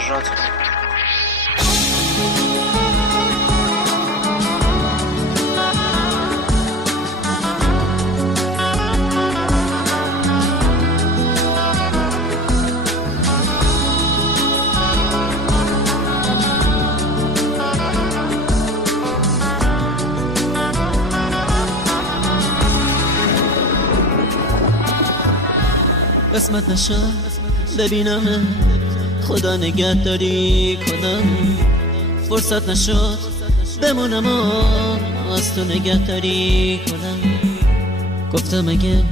فراد. قسمت نشد ببینم خدا نگهداری کنم، فرصت نشد بمونم و از تو نگهداری کنم. گفتم اگه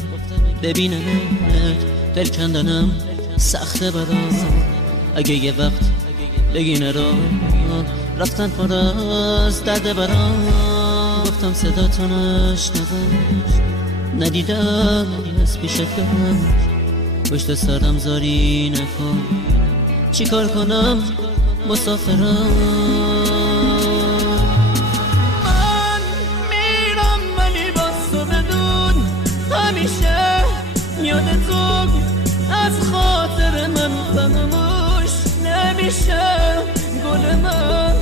ببینمت دل کندنم سخته برام، اگه یه وقت بگی نرو رفتن پر از درد برام. گفتم صدا تو نشنوم ندیدم از پیشت برم، پشت سرم زاری نکن چی کار کنم مسافرم. من میرم ولی باز تو بدون همیشه یاد تو از خاطر من فراموش نمیشه. گل من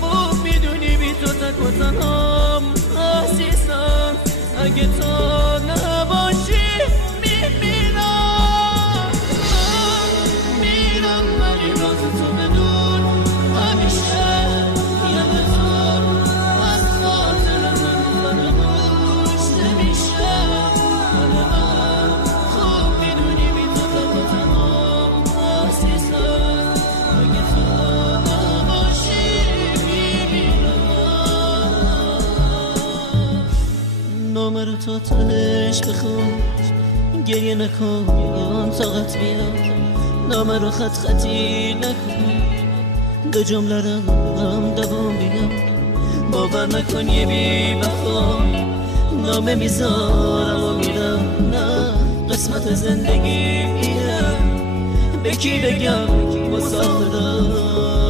خوب میدونی بی تو تک و تنهام عزیزم، اگه تو نباشی نامه تو تنش بخون گریه نکن طاقت بیاد، نامه رو خط خطی نکن دو جمله رو هم دوام بیاد. باور نکن یه بی وفا نامه میذارم و میرم، نه قسمت زندگی اینه به کی بگم مسافرم.